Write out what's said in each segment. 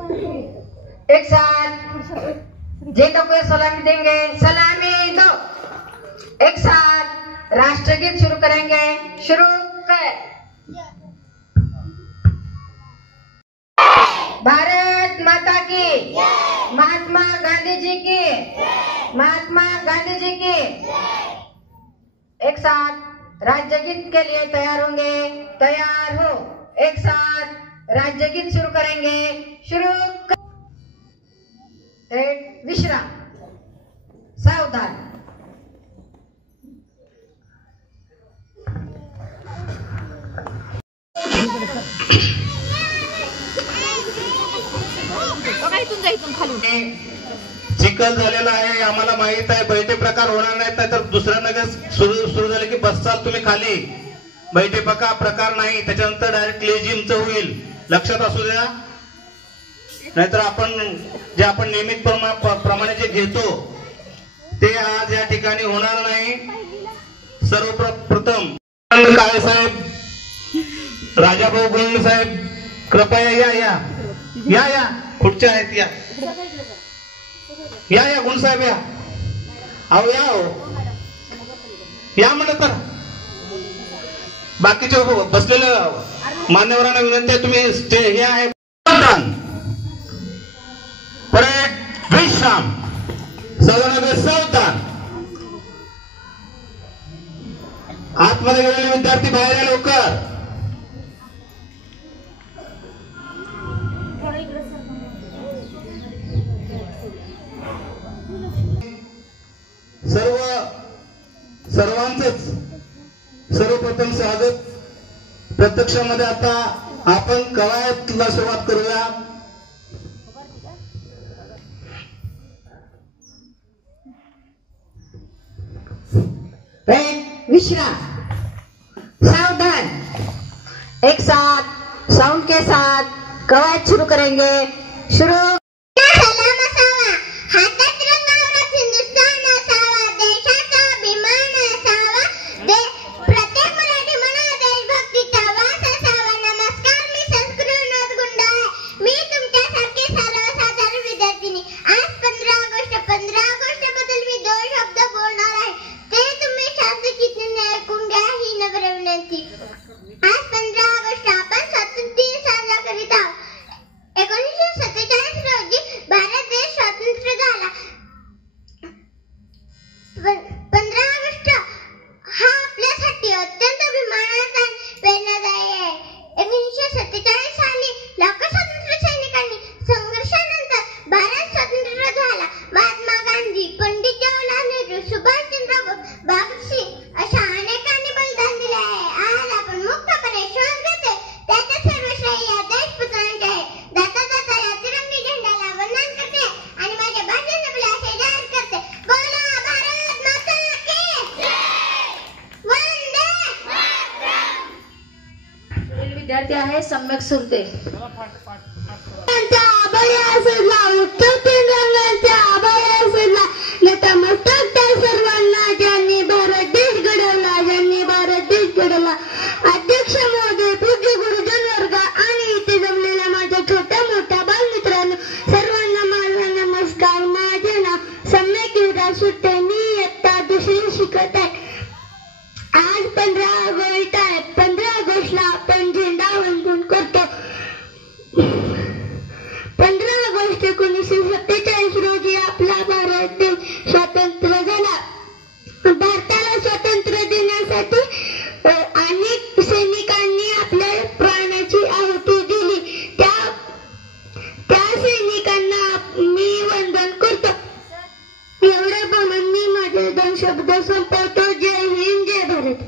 एक साथ जेठों को सलामी देंगे, सलामी दो। एक साथ राष्ट्रगीत शुरू करेंगे, शुरू कर। भारत माता की, महात्मा गांधी जी की, महात्मा गांधी जी की। एक साथ राज्य गीत के लिए तैयार होंगे, तैयार हो। एक साथ राज्य गीत शुरू करेंगे, शुरू कर। विश्राम, सावधान। चिखल झालेला आहे, आम्हाला माहित आहे. बैठे प्रकार होणार नाहीत, नाहीतर दुसरा नगर सुरू झाले की बसचाल तुम्ही खाली. बैठे प्रकार नाही, त्याच्यानंतर डायरेक्ट लेझिमचं होईल, लक्षात असू द्या. नाहीतर आपण नियमित प्रमाणे जे घेतो ते आज या ठिकाणी होणार नाही. सर्वप्रथम काळे साहेब, राजाभाऊ गोंड साहेब, कृपया या या या या पुढच्या आहेत, या या या गुण साहेब या. अहो या, हो या म्हणत तर. बाकीचे बसलेलं मान्यवरांना विनंती आहे, तुम्ही हे आहे. परत विश्राम, सदनामध्ये सावधान. आतमध्ये गेलेले विद्यार्थी बाहेर या लवकर. सर्वांचंच सर्वप्रथम स्वागत. प्रत्यक्षामध्ये आता आपण कवायतला सुरुवात करूया. विश्राम, सावधान. एक साथ साउंड के साथ कवायत शुरू करेंगे, शुरू। विद्यार्थी आहे सम्यक सुरते. सर्वांना ज्यांनी भारत देश घडवला, ज्यांनी भारत देश घडवला. अध्यक्ष महोदय, पूज्य गुरुजन वर्ग आणि इथे जमलेल्या माझ्या छोट्या मोठ्या बालमित्रांनो, सर्वांना माझा नमस्कार. माझे नाव सम्यक युवराज सुरते. मी इयत्ता दुसरी शिकत आहे. आज 15 ऑगस्ट आहे. 15 ऑगस्टला आपण झेंडा वंदन करतो. 15 ऑगस्ट 1947 रोजी आपला भारत देश स्वतंत्र झाला. भारताला स्वातंत्र्य देण्यासाठी अनेक सैनिकांनी आपल्या प्राणाची आहुती दिली. त्या सैनिकांना मी वंदन करतो. एवढे बोलून मी माझे 2 शब्द संपवतो. जय हिंद, जय भारत.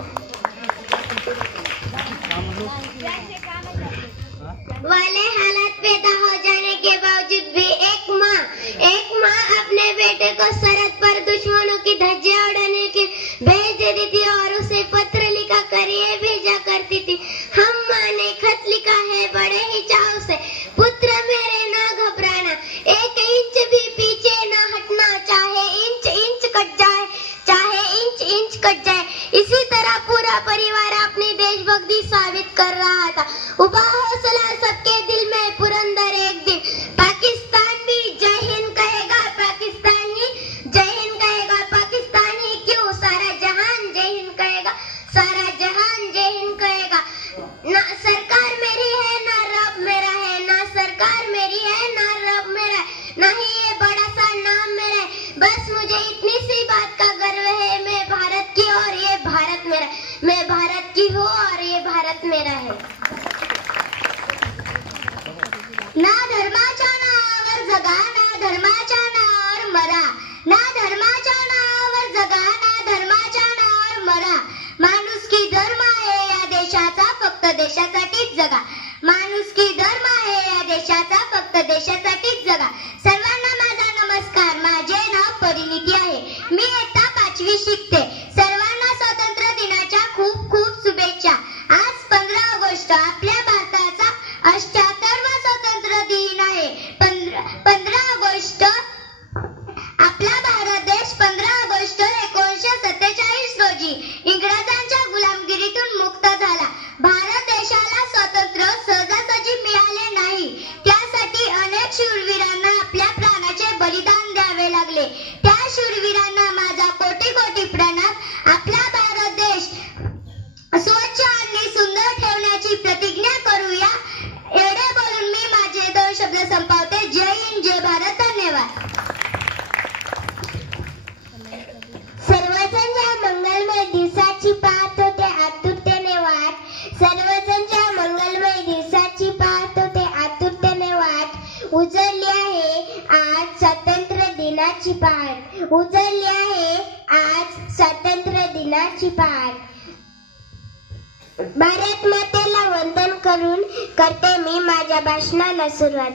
वाले हालात पैदा हो जाने के बावजूद भी एक माँ अपने बेटे को सरहद पर दुश्मनों की धज्जियां उड़ाने के भेज देती थी और उसे पत्र लिखा कर ये भेजा करती थी, हम माँ ने खत लिखा है बड़े ही चाव से, पुत्र मेरे ना घबराना, 1 इंच भी पीछे ना हटना, चाहे इंच इंच कट जाए, चाहे इंच इंच कट जाए. इसी तरह पूरा परिवार अपनी देशभक्ति साबित कर रहा था. उबा हौसला सबके दिल में पुरंदर एक दिन. जगा. माणुसकी धर्म आहे या देशाचा, फक्त देशासाठीच जगा. सर्वांना माझा नमस्कार. माझे नाव परिणिती आहे. मी इयत्ता 5वी शिकते. सर्वांना स्वातंत्र्य दिनाच्या खूप खूप शुभेच्छा. आज 15 ऑगस्ट आपल्या भारताचा 78वा स्वातंत्र्य दिन आहे. 15 ऑगस्ट आपला भारत देश 15 ऑगस्ट 1947 रोजी इंग्रजांच्या गुलामगिरीतून मुक्त झाला. भारत देशाला स्वातंत्र्य सहजासहजी मिळाले नाही. त्यासाठी अनेक शूरवीरांना आपल्या प्राणाचे बलिदान द्यावे लागले. त्या शूरवीरांना माझा कोटी कोटी प्रणाम. आपला भारत देश स्वच्छ आणि सुंदर ठेवण्याची प्रतिज्ञा करूया. एवढे बोलून मी माझे 2 शब्द संपवते. जय हिंद, जय भारत. धन्यवाद. सर्वजण ज्या मंगलमय दिवसाची पाहत होते आतुरतेने वाट. सर्वजण ज्या मंगलमय दिवसाची पाहत होते आतुरतेने वाट. उजळली आहे आज स्वातंत्र्य दिनाची पहाट. उजळली आहे आज स्वातंत्र्य दिनाची पहाट. भारत मातेला वंदन करून करते मी माझ्या भाषणाला सुरुवात.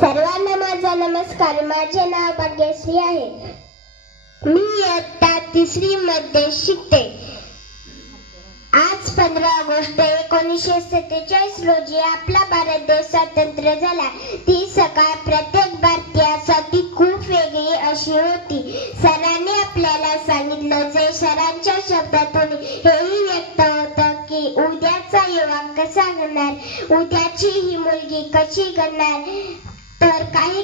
सर्वांना माझा नमस्कार. माझे नाव भाग्यश्री आहे. मी इयत्ता 3री मध्ये शिकते. आज 15 ऑगस्ट 1947 रोजी आपला भारत देश स्वतंत्र झाला. ती सकाळ प्रत्येक भारतीयासाठी खूप वेगळी अशी होती. सरांनी आपल्याला सांगितलं, जे सरांच्या शब्दातून हेही व्यक्त होतं की उद्याचा युवा कसा घडणार, उद्याची ही मुलगी कशी घडणार. तर काही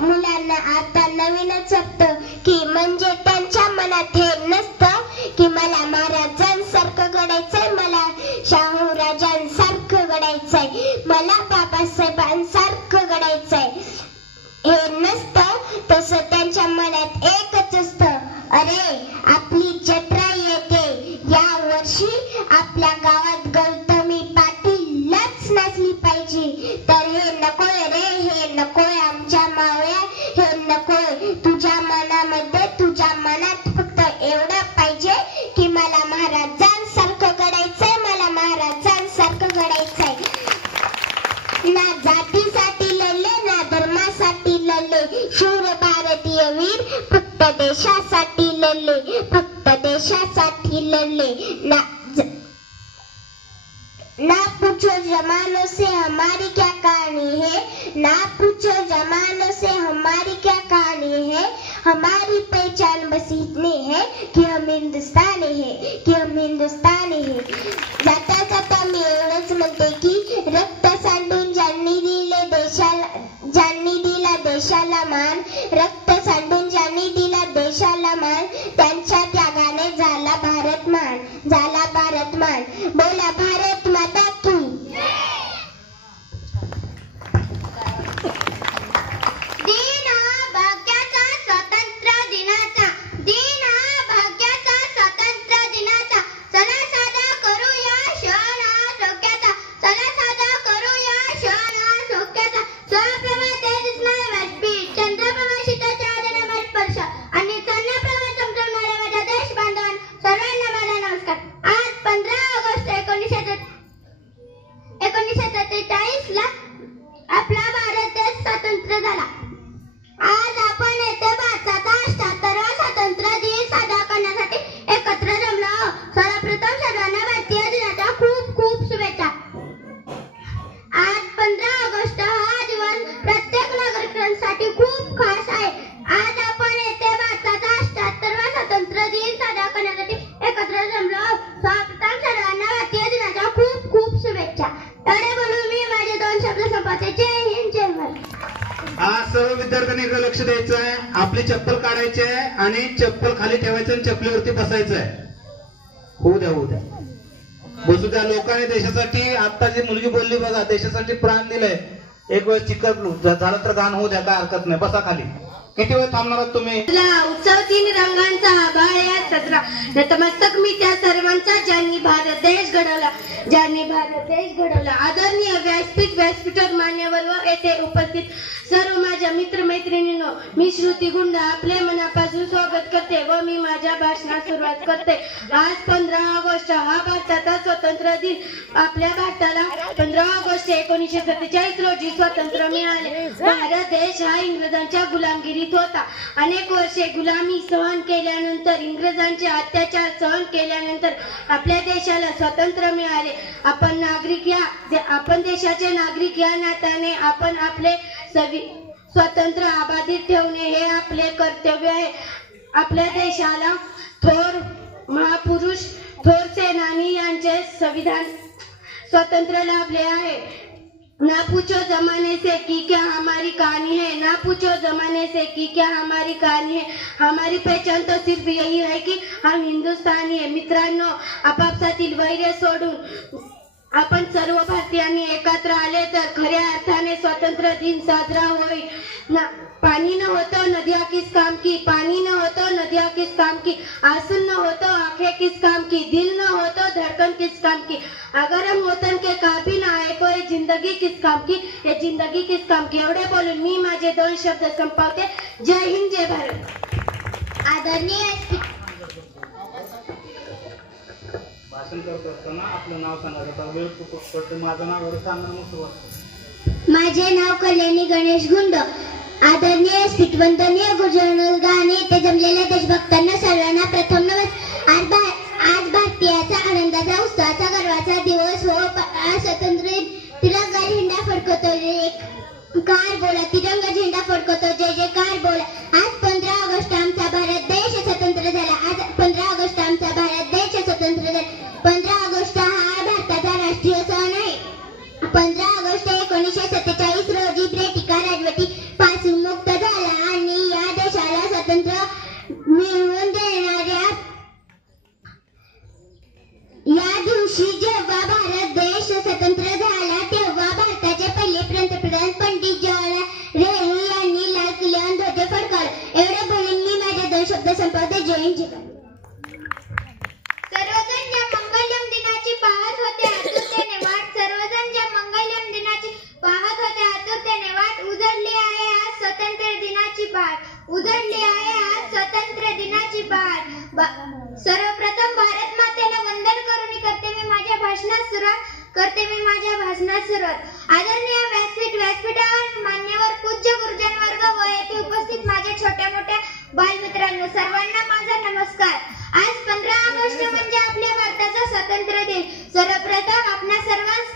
मुलांना आता नवीनच वाटतं की म्हणजे त्यांच्या मनात हे नसतं की मला महाराजांसारखं घडायचंय, मला शाहू राजांसारखं घडायचंय, मला बाबासाहेबांसारखं घडायचंय. हे नसतं. तसं त्यांच्या मनात एकच असतं, अरे आपली जत्रा येते, या वर्षी आपल्या गावात गौतमी पाटीलच नाचली पाहिजे. तर हे नकोय रे, हे नकोय आमच्या मावळ्या, हे नकोय. तुझ्या मनात फक्त एवढं पाहिजे की मला महाराजांसारखं घडायचंय, मला महाराजांसारखं घडायचंय. ना जातीसाठी लढले, ना धर्मासाठी लढले, शूर भारतीय वीर फक्त देशासाठी लढले, फक्त देशासाठी लढले. ना पूछो जमानों से हमारी क्या कहानी है, ना पूछो जमानों से हमारी क्या कहानी है. हमारी पहचान बस इतनी है कि हम हिंदुस्तानी है, कि हम हिंदुस्तानी है. जाता जाता मी एवढंच म्हणते की रक्त सांडून ज्यांनी दिला देशाला मान, रक्त सांडून ज्यांनी दिला देशाला मान, त्यांच्या त्यागाने झाला भारत मान, झाला भारत मान. बोला भारत माता की. दिन हा भाग्याचा स्वातंत्र्य दिनाचा, दिन हा भाग्याचा स्वातंत्र्य दिनाचा. चला साधा करूया क्षण हा सौख्याचा, चला साधा करूया क्षण हा सौख्याचा. सूर्यप्रभा तेजस्मय व्यासपीठ, चंद्रप्रभा शीतचादर स्पर्श आणि चंद्रप्रभा चमचमणाऱ्या माझ्या देश बांधवांनो, सर्वांना माझा नमस्कार. आज 15 ऑगस्ट 1947 ला आपला भारत देश स्वतंत्र झाला. आज आपण येथे भारताचा 78वा स्वातंत्र्य दिन साजरा करण्यासाठी एकत्र जमलो आहोत. सर्वप्रथम सर्वांना भारतीय दिनाच्या खूप खूप शुभेच्छा. आज 15 ऑगस्ट हा दिवस प्रत्येक नागरिकांसाठी खूप खास आहे. आज आपण येथे भारताचा 78वा स्वातंत्र्य दिन साजरा करण्यासाठी एकत्र जमलो आहोत. सर्वप्रथम सर्वांना भारतीय दिनाच्या खूप खूप शुभेच्छा. एवढे बोलून मी माझे 2 शब्द संपवते. जय हिंद, जय भारत. आज सर्व विद्यार्थ्यांनी इकडे लक्ष द्यायचं आहे. आपली चप्पल काढायची आहे आणि चप्पल खाली ठेवायचं आणि चपलीवरती बसायचं आहे. होऊ द्या बसू द्या. लोकांनी देशासाठी, आता जी मुलगी बोलली बघा, देशासाठी प्राण दिलंय. एक वेळ चिकट झालं तर गाणं होऊ द्या, काय हरकत नाही. बसा खाली. किती वेळ थांबणार आहात तुम्ही? उत्सव 3 रंगांचा आभाळ या सदरा. नतमस्तक मी त्या सर्वांचा ज्यांनी भारत देश घडवला, ज्यांनी भारत देश घडवला. आदरणीय व्यासपीठावर मान्यवर व येथे उपस्थित सर्व माझ्या मित्रमैत्रिणींनो, मी श्रुती गुंड आपले मनापासून स्वागत करते व मी माझ्या भाषणास सुरुवात करते. आज 15 ऑगस्ट हा भारताचा स्वतंत्र दिन. आपल्या भारताला 15 ऑगस्ट 1947 रोजी स्वातंत्र्य मिळाले. भारत देश हा इंग्रजांच्या गुलामगिरीत होता. अनेक वर्षे गुलामी सहन केल्यानंतर, इंग्रजांचे अत्याचार सहन केल्यानंतर आपल्या देशाला स्वातंत्र्य मिळाले. आपण देशाचे नागरिक या नात्याने आपण आपले स्वातंत्र्य अबाधित ठेवणे हे आपले कर्तव्य आहे. आपल्या देशाला थोर महापुरुष, थोर सेनानी यांचे संविधान स्वातंत्र्य लाभले आहे. ना पूछो जमाने से कि क्या हमारी कहानी है, ना पूछो जमाने से कि क्या हमारी कहानी है, हमारी पहचान तो सिर्फ यही है कि हम हिंदुस्तानी है. मित्रांनो, आपापसातील वैर सोडून आपण सर्व भारतीयांनी एकत्र आले तर खऱ्या अर्थाने स्वातंत्र्य दिन साजरा होईल. पानी न हो तो नदियां किस काम की, पानी न हो तो नदियां किस काम की, आंसू न हो तो आंखें किस काम की, दिल न हो तो धड़कन किस काम की, अगर हम वतन के काबिल न आए तो ये जिंदगी किस काम की, ये जिंदगी किस काम की. एवढे बोलून मी माझे 2 शब्द संपवते. जय हिंद, जय भारत. आदरणीय भाषण करत असताना आपलं नाव सांगायचं. वेळ खूप पडतो. माझं नाव एवढं सांगा मग सुरुवात. माझे नाव कल्याणी गणेश गुंड. आदरणीय स्पीच वंदनीय गुरुजन गाणे ते जमलेल्या देशभक्तांना सर्वांना प्रथम नमस्कार. आज भारतीयाचा आनंदाचा, उत्साहाचा, गर्वाचा दिवस हो. स्वातंत्र्य तिरंगा झेंडा फडकवतो, कार बोला, तिरंगा झेंडा फडकवतो, जय जयकार बोला. आज 15 ऑगस्ट आमचा भारत देश स्वतंत्र झाला. आज 15 ऑगस्ट आमचा भारत देश स्वतंत्र झाला. 15 ऑगस्ट हा भारताचा राष्ट्रीय सण आहे. 15 ऑगस्ट 1947 रोजी ब्रिटिश राजवटी पासून मुक्त झाला आणि या देशाला स्वातंत्र्य मिळवून देणाऱ्या या दिवशी जेव्हा भारत देश स्वतंत्र झाला तेव्हा भारताचे पहिले पंतप्रधान पंडित जवाहरलाल नेहरू यांनी लाल किल्ल्यावर ध्वज फडकावला. एवढे बोलून मी माझे 2 शब्द संपवते. जय हिंद, जय भारत. सर्वजण ज्या मंगलम दिनाची पाहत होते आतुरतेने वाट, सर्वजण ज्या मंगलम दिनाची पाहत होते आतुरतेने वाट, उजळली आहे आज स्वातंत्र्य दिनाची पहाट, उजळली आहे आज स्वातंत्र्य दिनाची पहाट. सर्वप्रथम भारत मातेला वंदन करून करते मी माझ्या भाषणास सुरुवात. आदरणीय व्यासपीठावर मान्यवर पूज्य गुरुजन वर्ग व येथे उपस्थित माझ्या छोट्या मोठ्या बालमित्रांनो, सर्वांना माझा नमस्कार. आज 15 ऑगस्ट म्हणजे आपल्या भारताचा स्वातंत्र्य दिन. सर्वप्रथम आपणा सर्वांस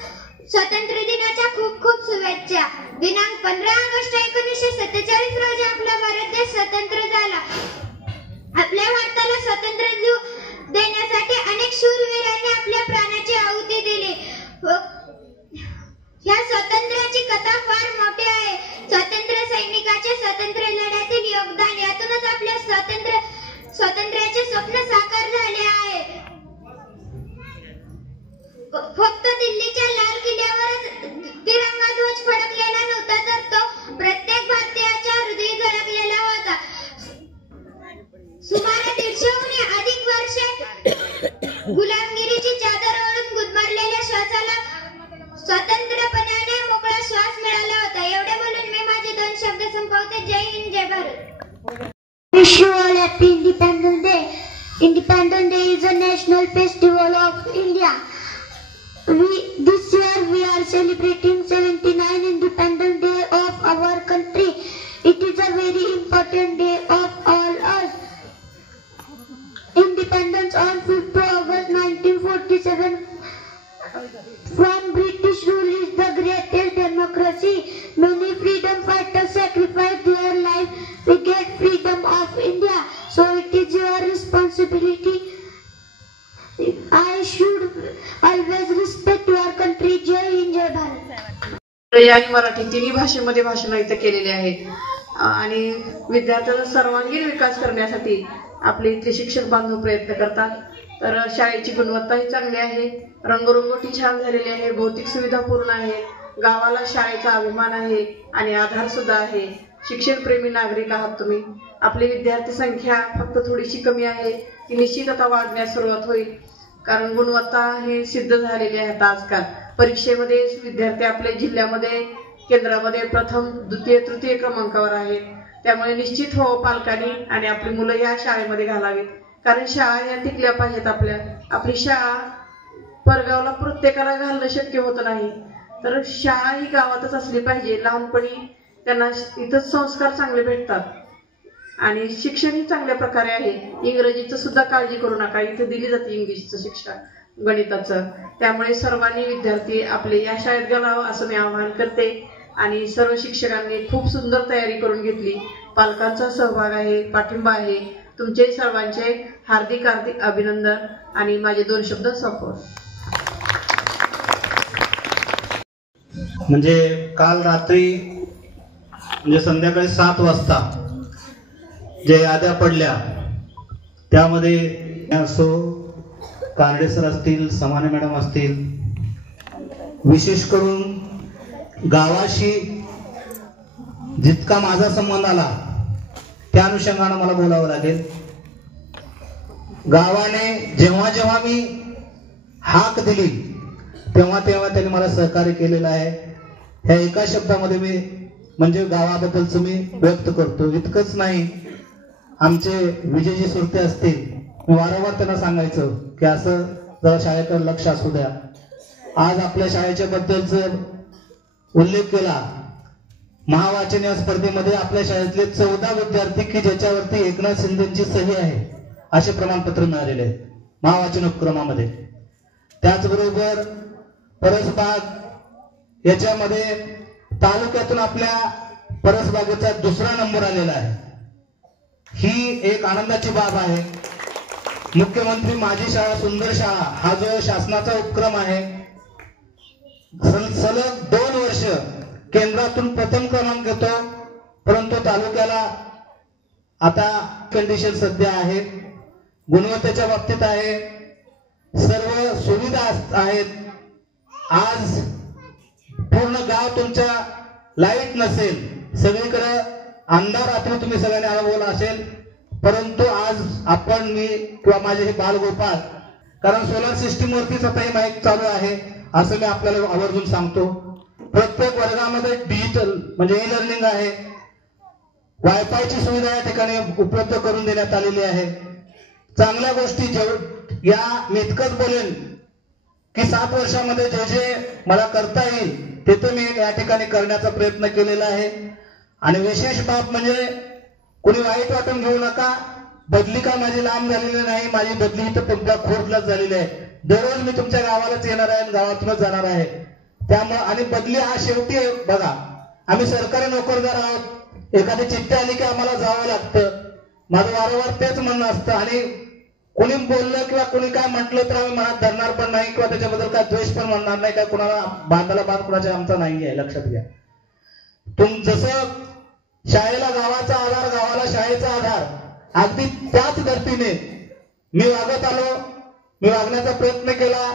स्वातंत्र्य दिनाच्या खूप खूप शुभेच्छा. दिनांक 15 ऑगस्ट 1947 रोजी आपला भारत देश स्वतंत्र झाला. आपल्या भारताला स्वातंत्र्य देण्यासाठी अनेक शूरवीरांनी आपल्या प्राणाची आहुती दिली. या स्वातंत्र्याची कथा फार मोठी आहे. स्वातंत्र्य सैनिकाचे स्वातंत्र्य लढ्यातील योगदान यातूनच आपल्या स्वातंत्र्याचे स्वप्न साकार झाले आहे. फक्त दिल्लीच्या लाल किल्ल्यावरच तिरंगा ध्वज फडकलेला नव्हता, तर तो प्रत्येक भारतीयाच्या हृदयी झळकलेला होता. सुमारे 150 अधिक वर्षे गुलामगिरीची चादर ओढून गुदमरलेल्या श्वासाला स्वतंत्रपणाने मोकळा श्वास मिळाला होता. एवढे बोलून मी माझे 2 शब्द संपवते. जय हिंद, जय Bharat. Wish you all happy Independence Day. Independence Day is a national festival of India. This year we are celebrating 79th Independence Day of our country. It is a very important day of all us. Independence on 5th August 1947 from British rule is the greatest democracy. Many freedom fighters sacrificed their life to get freedom of India. So it is your responsibility. I should always respect your country. जय हिंद, जय भारत. आणि मराठी तिन्ही भाषेमध्ये भाषण इथं केलेले आहेत. आणि विद्यार्थ्यांचा सर्वांगीण विकास करण्यासाठी आपले इथले शिक्षक बांधव प्रयत्न करतात. तर शाळेची गुणवत्ताही चांगली आहे, रंगरंगोटी छान झालेली आहे, भौतिक सुविधा पूर्ण आहे, गावाला शाळेचा अभिमान आहे आणि आधार सुद्धा आहे. शिक्षणप्रेमी नागरिक आहात तुम्ही. आपली विद्यार्थी संख्या फक्त थोडीशी कमी आहे, ती निश्चित आता वाढण्यास सुरुवात होईल, कारण गुणवत्ता हे सिद्ध झालेली आहे. आजकाल परीक्षेमध्ये विद्यार्थी आपल्या जिल्ह्यामध्ये केंद्रामध्ये प्रथम द्वितीय तृतीय क्रमांकावर आहे. त्यामुळे निश्चित हो पालकांनी आणि आपली मुलं या शाळेमध्ये घालावीत, कारण शाळा या टिकल्या पाहिजेत. आपली शाळा परगावला प्रत्येकाला घालणं शक्य होत नाही, तर शाळा ही गावातच असली पाहिजे. लहानपणी त्यांना इथं संस्कार चांगले भेटतात आणि शिक्षणही चांगल्या प्रकारे आहे. इंग्रजीचं सुद्धा काळजी करू नका, इथं दिली जाते इंग्लिशचं शिक्षण, गणिताचं. त्यामुळे सर्वांनी विद्यार्थी आपले या शाळेत घालावं असं मी आवाहन करते. आणि सर्व शिक्षकांनी खूप सुंदर तयारी करून घेतली. पालकांचा सहभाग आहे, पाठिंबा आहे. तुमचे सर्वांचे हार्दिक हार्दिक अभिनंदन आणि माझे 2 शब्द संपवतो. म्हणजे काल रात्री म्हणजे संध्याकाळी 7 वाजता जे याद्या पडल्या त्यामध्ये असो कानडे सर असतील, समाने मॅडम असतील, विशेष करून गावाशी जितका माझा संबंध आला त्या अनुषंगाने मला बोलावं लागेल. गावाने जेव्हा जेव्हा मी हाक दिली तेव्हा तेव्हा त्यांनी मला सहकार्य केलेलं आहे. ह्या एका शब्दामध्ये मी म्हणजे गावाबद्दलच मी व्यक्त करतो. इतकंच नाही, आमचे विजयजी सुरते असतील, मी वारंवार त्यांना सांगायचं की असं जरा शाळेकडे लक्ष असू द्या. आज आपल्या शाळेच्या बद्दलच उल्लेख केला. महावाचन या स्पर्धेमध्ये आपल्या शाळेतले 14 विद्यार्थी की ज्याच्यावरती एकनाथ शिंदेची सही आहे असे प्रमाणपत्र मिळालेले आहेत महावाचन उपक्रमामध्ये. त्याचबरोबर परसबाग याच्यामध्ये तालुक्यातून आपल्या परसबागेचा 2रा नंबर आलेला आहे. ही एक आनंदाची बाब आहे. मुख्यमंत्री माझी शाळा सुंदर शाळा हा जो शासनाचा उपक्रम आहे, सलग 2 वर्ष केंद्रातून प्रथम क्रमांक येतो, परंतु तालुक्याला आता कंडिशन सध्या आहे, गुणवत्तेच्या बाबतीत आहे, सर्व सुविधा आहेत. आज पूर्ण गाव तुमच्या लाईट नसेल, सगळीकडे अंधार रात्री तुम्ही सगळ्यांनी अनुभवला असेल, परंतु आज आपण मी किंवा माझे हे बालगोपाळ, कारण सोलर सिस्टीम वरतीच आता हे माईक चालू आहे असं मी आपल्याला आवर्जून सांगतो. प्रत्येक वर्गामध्ये डिजिटल म्हणजे ई लर्निंग आहे. वायफायची सुविधा या ठिकाणी उपलब्ध करून देण्यात आलेली आहे. चांगल्या गोष्टी या मी इतकंच बोलेन की 7 वर्षामध्ये जे जे मला करता येईल ते तर मी या ठिकाणी करण्याचा प्रयत्न केलेला आहे. आणि विशेष बाब म्हणजे कोणी वाईट वाटून घेऊ नका, बदली काय माझी लांब झालेली नाही, माझी बदली इथं तुमच्या खोडलाच झालेली आहे. दररोज मी तुमच्या गावालाच येणार आहे, गावातूनच जाणार आहे. त्यामुळे आणि बदली हा शेवटी बघा, आम्ही सरकारी नोकरदार आहोत, एखादी चिठ्ठी आली की आम्हाला जावं लागतं. माझं वारंवार तेच म्हणणं असतं. आणि कोणी बोललं किंवा कोणी काय म्हटलं तर आम्ही मनात धरणार पण नाही किंवा त्याच्याबद्दल काय द्वेष पण म्हणणार नाही, काय कोणाला बांधाला बांध कोणाच्या आमचा नाही आहे, लक्षात घ्या. जसं शाळेला गावाचा आधार, गावाला शाळेचा आधार, अगदी त्याच धर्तीने मी वागत आलो, मी वागण्याचा प्रयत्न केला.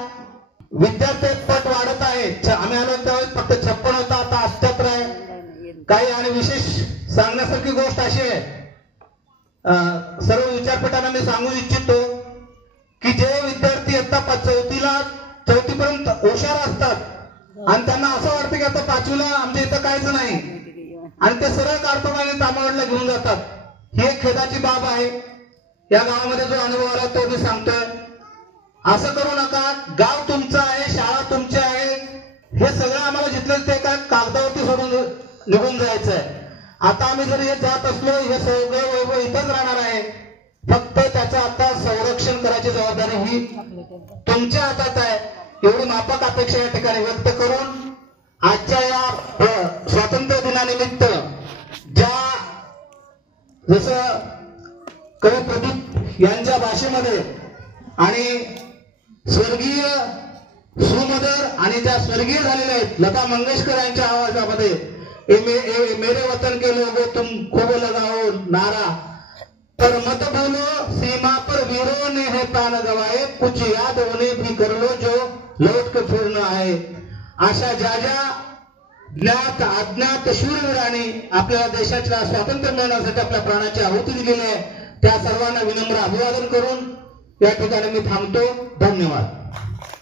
विद्यार्थी पट वाढत आहे. आम्ही आलो त्यावेळेस फक्त 56 होता, आता 78 आहे काही. आणि विशेष सांगण्यासारखी गोष्ट अशी आहे, सर्व विद्यापीठांना मी सांगू इच्छितो की जे विद्यार्थी इयत्ता 4थी पर्यंत हुशार असतात आणि त्यांना असं वाटतं की आता 5वीला आमच्या इथं काहीच नाही आणि ते सरळ काढतात आणि तामिळनाडूला घेऊन जातात, ही एक खेदाची बाब आहे. या गावामध्ये जो अनुभव आला तो मी सांगतोय. असं करू नका. गाव तुमचं आहे, शाळा तुमची आहे, हे सगळं आम्हाला जिथलं ते काय कागदावरती सोडून निघून जायचं आहे. आता आम्ही जर हे जात असलो, हे सगळं वैभव इथंच राहणार आहे. फक्त त्याचं आता संरक्षण करायची जबाबदारी ही तुमच्या हातात आहे. एवढी माफक अपेक्षा या ठिकाणी व्यक्त करून आजच्या या स्वातंत्र्य दिनानिमित्त जसं कवी प्रदीप यांच्या भाषेमध्ये आणि स्वर्गीय सुमदर आणि ज्या स्वर्गीय झालेल्या आहेत लता मंगेशकर यांच्या आवाजामध्ये मेरे वतन के लोगों तुम खूब लगाओ नारा, पर मत भूलो सीमा पर वीरों ने है प्राण गवाए, कुछ याद उन्हें भी कर लो जो लौट के फिर न आए. अशा ज्या ज्या ज्ञात अज्ञात शूरवीरांनी आपल्या देशाच्या स्वातंत्र्य मिळवण्यासाठी आपल्या प्राणाची आहुती दिलेली आहे, त्या सर्वांना विनम्र अभिवादन करून या ठिकाणी मी थांबतो. धन्यवाद.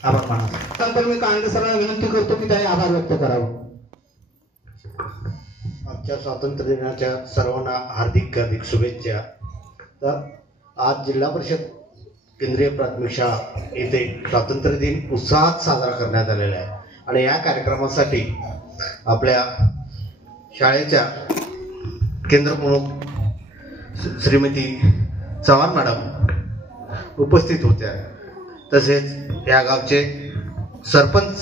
आभार माना. नंतर मी कानडे सरांना विनंती करतो की त्याने आभार व्यक्त करावं. आजच्या स्वातंत्र्य दिनाच्या सर्वांना हार्दिक हार्दिक शुभेच्छा. तर आज जिल्हा परिषद केंद्रीय प्राथमिक शाळा येथे स्वातंत्र्य दिन उत्साहात साजरा करण्यात आलेला आहे आणि या कार्यक्रमासाठी आपल्या शाळेच्या केंद्रप्रमुख श्रीमती चव्हाण मॅडम उपस्थित होत्या. तसेच या गावचे सरपंच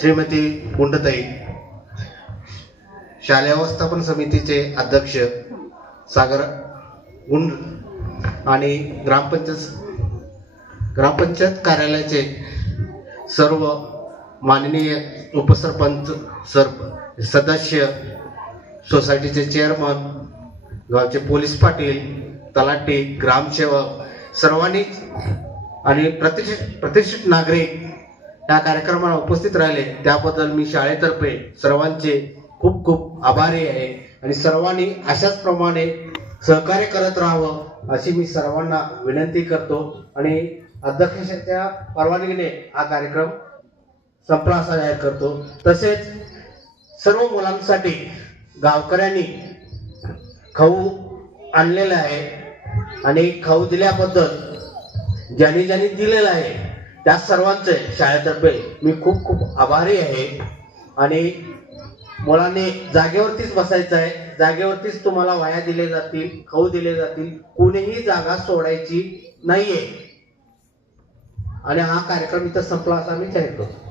श्रीमती गुंडताई, शालेय व्यवस्थापन समितीचे अध्यक्ष सागर गुंड आणि ग्रामपंचायत कार्यालयाचे सर्व माननीय उपसरपंच, सदस्य, सोसायटीचे चेअरमन, गावचे पोलीस पाटील, तलाठी, ग्रामसेवक सर्वांनी आणि प्रतिष्ठित नागरिक या कार्यक्रमाला उपस्थित राहिले त्याबद्दल मी शाळेतर्फे सर्वांचे खूप खूप आभारी आहे आणि सर्वांनी अशाच प्रमाणे सहकार्य करत राहावं अशी मी सर्वांना विनंती करतो आणि अध्यक्षाच्या परवानगीने हा कार्यक्रम संपला असा जाहीर करतो. तसेच सर्व मुलांसाठी गावकऱ्यांनी खाऊ आणलेला आहे आणि खाऊ दिल्याबद्दल ज्यांनी दिलेला आहे त्या सर्वांचे शाळेतर्फे मी खूप खूप आभारी आहे. आणि मुलांनी जागेवरतीच बसायचं आहे, जागेवरतीच तुम्हाला वह्या दिले जातील, खाऊ दिले जातील, कोणीही जागा सोडायची नाहीये आणि हा कार्यक्रम इथं संपला असा मी जाहीर करतो.